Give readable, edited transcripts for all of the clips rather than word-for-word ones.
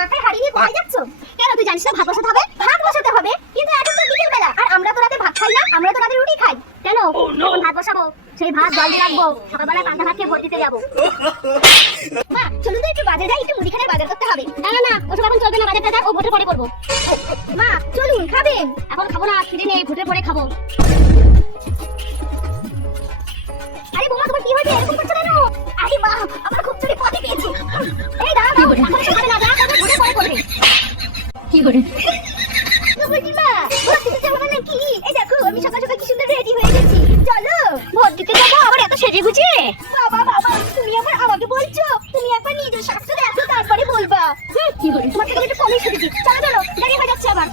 মাথায় হাড়ি নিয়ে কোথায় যাচ্ছ? কেন তুই জানিস না ভাত বসাতে হবে? ভাত বসাতে হবে, কিন্তু এখন তো বিকেল বেলা, আর আমরা তো রাতে ভাত খাই না, আমরা তো রাতে রুটি খাই। কেন যখন ভাত বসাবো সেই ভাত জল দিয়ে রাখবো, সকালবেলা পান্তা ভাত খেয়ে ভোট দিতে যাবো। মা চলুন তো একটু বাজারে যাই, একটু মুদিখানার বাজার করতে হবে। না না না, ওসব এখন চলবে না, বাজার টাজার ও ভোটের পরে করবো। মা চলুন, খাবেন? এখন খাবো না, খিদে নেই, ভোটের পরে খাবো। আরে বোমা তোমার কি হয়েছে, এরকম করছো কেন? আরে মা আমার খুব জোরে পটি পেয়েছে। এই দাঁড়াও দাঁড়াও, এখন সকালে না, দাঁড়াও, ভোটের পরে করবে। কি করে মা ভোট দিতে যাবো না নাকি? এই দেখো আমি সকাল সকাল কি সুন্দর রেডি হয়ে গেছি, চলো ভোট দিতে যাবো। আবার এত সেজে গুছিয়ে? বাবা বাবা তুমি আবার আমাকে বলছো? তুমি একবার নিজের স্বাস্থ্য দেখো তারপরে বলবা। কি করে তোমার থেকে একটু কমই সেজেছি। চলো চলো, দেরি হয়ে যাচ্ছে আবার।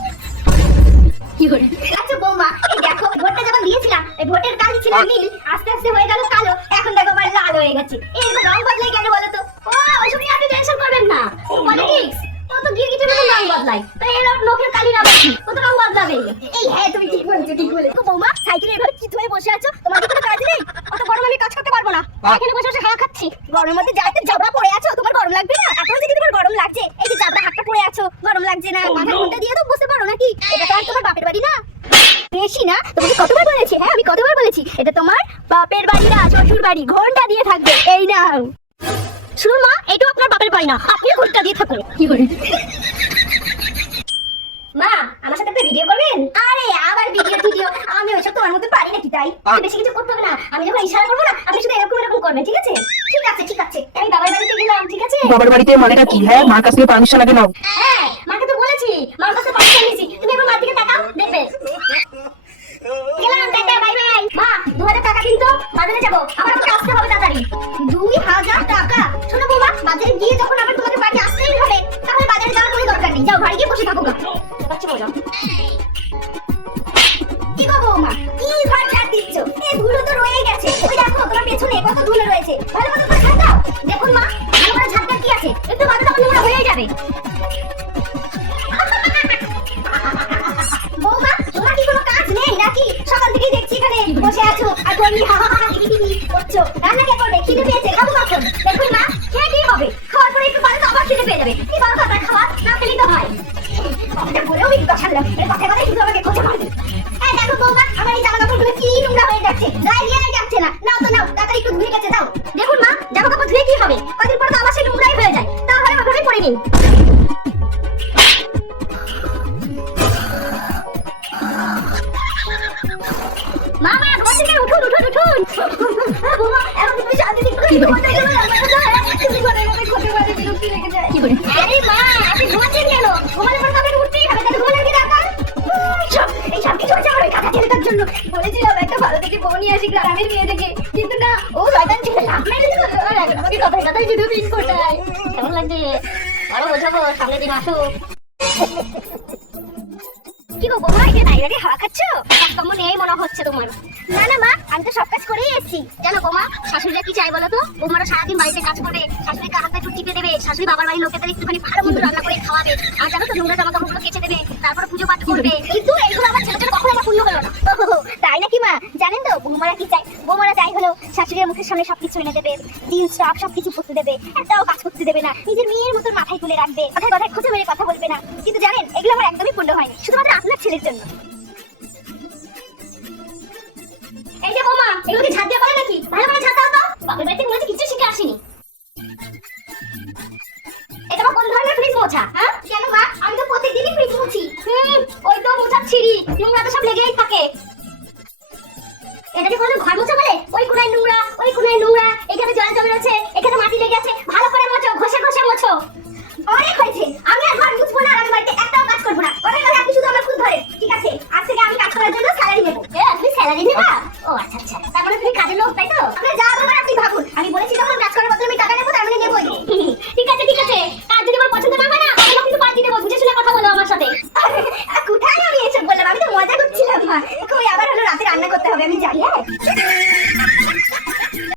কি করে? আচ্ছা বৌমা এই দেখো ভোটটা যখন দিয়েছিলাম, এই ভোটের কালি ছিল নীল, আস্তে আস্তে হয়ে গেল কালো, এখন দেখো আবার লাল হয়ে গেছে। এরকম রং বদলে কেন বলো তো? ও ওইসব নিয়ে আপনি টেনশন করবেন না, পলিটিক্স ও তো গিয়ে কিছু রং বদলাই, তাই এর নখের কালি না বাকি ও তো রং বদলাবে। এই হ্যাঁ তুমি ঠিক বলেছো, ঠিক বলেছো। বৌমা সাইকেলে এভাবে কি ধরে বসে আছো? তোমার কি কোনো কাজ নেই? অত গরম আমি কাজ করতে পারবো না, এখানে বসে বসে হাওয়া খাচ্ছি। গরমের মধ্যে যাইতে জাবড়া পড়ে আছো, তোমার গরম লাগবে না? এখন যদি তোমার গরম লাগছে, এই যে জাবড়া হাতটা পড়ে আছো, গরম লাগছে না? মাথা ঘুমটা দিয়ে তো বসতে পারো নাকি? এটা তো আর তোমার বাপের বাড়ি না। বেশি না, তোমাকে কতবার বলেছি? হ্যাঁ আমি কতবার বলেছি এটা তোমার বাপের বাড়ি না, শ্বশুর বাড়ি। ঘন্টা দিয়ে থাকবে। এই নাও শুনুন মা, এটাও আপনার বাপের বাড়ি না, আপনি ঘন্টা দিয়ে থাকুন। কি করে? মা আমার সাথে একটা ভিডিও করবেন? আরে আবার ভিডিও আমি ওইসব তোমার মতো পারি নাকি? তাই বেশি কিছু করতে হবে না, আমি যখন ইশারা করবো না আপনি শুধু এরকম এরকম করবেন, ঠিক আছে? ঠিক আছে ঠিক আছে, আমি বাবার বাড়িতে গেলাম, ঠিক আছে? বাবার বাড়িতে মানেটা কি? হ্যাঁ মার কাছ থেকে পারমিশন লাগে নাও। হ্যাঁ মাকে তো বলেছি, মার কাছে পারমিশন নিয়েছি, তুমি একবার মার দিকে তাকাও, দেখবে। গেলাম, টাটা, বাই বাই। মা 2000 টাকা দিন তো, বাজারে যাবো, আমার আমাকে আসতে হবে তাড়াতাড়ি। 2000 টাকা? শোনো বৌমা, বাজারে গিয়ে যখন আবার তোমাকে বাড়ি আসতেই হবে, তাহলে বাজারে যাওয়ার কোনো দরকার নেই, যাও বাড়ি গিয়ে বসে থাকো গা। বাচ্চা মজা। কি গো বৌমা, কি ঘর ঝাড় দিচ্ছ? এই ধুলো তো রয়ে গেছে, ওই দেখো তোমার পেছনে কত ধুলো রয়েছে, ভালো মতো করে ঝাড় দাও। দেখুন মা, ভালো করে ঝাড় দেওয়ার কি আছে, একটু বাজারে তখন নোংরা হয়ে যাবে। বৌমা তোমার কি কোনো কাজ নেই নাকি? সকাল থেকেই দেখছি এখানে বসে আছো আর তুমি হা হা হা হি করছো। রান্না কে করবে? খিদে পেয়েছে, খাবো কখন? দেখুন মা, খেয়ে কি হবে? খাওয়ার পরে একটু পরে তো আবার খিদে পেয়ে যাবে। কি বলো কথা, খাওয়া না খেলেই তো হয়। এটা বলেও বিজ্ঞ ছাড়লাম, এই কথায় কথায় শুধু আমাকে খোঁজা মারবে। এই দেখো বৌমা, আমার এই জামা কাপড়গুলো কি নোংরা হয়ে যাচ্ছে, গায়ে দিয়ে যাচ্ছে না। নাও তো নাও, তাড়াতাড়ি একটু ধুয়ে গেছে দাও। দেখুন মা, জামা কাপড় ধুয়ে কি হবে? কদিন পর তো আবার সেই নোংরাই হয়ে যায়, তাহলে ওভাবে পরে নিন। মামা ঘুমাচ্ছেন কেন? উঠুন উঠুন উঠুন। বৌমা এখন তুমি শান্তি দিক করে কোথায় গেলে তুমি ঘরে গেলে ঘরে বাড়ি বিরক্তি লেগে যায়। কি করে? আরে মা আপনি ঘুমাচ্ছেন কেন? ঘুমালে পরে তবে উঠতেই হবে, তাহলে ঘুমালে কি দরকার? এই সব কিছু হচ্ছে আমার ওই কাকা ছেলেটার জন্য। বলেছিলাম একটা ভালো থেকে বউ নিয়ে আসি গ্রামের মেয়ে থেকে, কিন্তু না ও শয়তান ছেলে লাভ মেরে দিল। আমাকে কথায় কথায় শুধু পিন কোটায়। কেমন লাগছে? আরো বোঝাবো, সামনের দিন আসুক। কি গো বৌমা, এটা দাঁড়িয়ে দাঁড়িয়ে হাওয়া খাচ্ছো? কাজকর্ম নেই মনে হচ্ছে তোমার। না না মা, আমি তো সব কাজ করেই এসেছি। জানো বৌমা, শাশুড়িরা কি চাই বলো তো? বৌমারা সারাদিন বাড়িতে কাজ করবে, শাশুড়িকে হাতে একটু টিপে দেবে, শাশুড়ি বাবার বাড়ির লোকেদের একটুখানি ভালো মন্দ রান্না করে খাওয়াবে, আর জানো তো নোংরা জামা কাপড়গুলো কেচে দেবে, তারপর পুজো পাঠ করবে। কিন্তু এইগুলো আমার ছেলে কখনো আমার পূর্ণ হলো না। তাই নাকি মা? জানেন তো বৌমারা কি চাই? বৌমারা চাই হলো শাশুড়ির মুখের সামনে সবকিছু এনে দেবে, জিন্স টপ সবকিছু পরতে দেবে, একটাও কাজ করতে দেবে না, নিজের মেয়ের মতো মাথায় তুলে রাখবে, কথায় কথায় খুঁজে মেরে কথা বলবে না। কিন্তু জানেন এগুলো আমার একদমই পূর্ণ হয়নি, শুধুমাত্র আপনার ছেলের জন্য। এই যে বৌমা, এগুলো কি ঝাড় দিয়ে করে নাকি? ভালো করে ঝাড় দাও তো, বাপের বাড়িতে মনে হচ্ছে কিছু শিখে আসিনি। এটা আমার কোন ধরনের ফ্রিজ মোছা? হ্যাঁ কেন মা, আমি তো প্রত্যেকদিনই ফ্রিজ মুছি। ওই তো মোছার ছিঁড়ি, নোংরা তো সব লেগেই থাকে। এটাকে কোনো ঘর মোছা বলে? ওই কোনায় নোংরা, ওই কোনায় নোংরা, এখানে জল জমে রয়েছে, এখানে মাটি লেগে আছে, ভালো করে মোছো, ঘষে ঘষে মোছো। অনেক হয়েছে,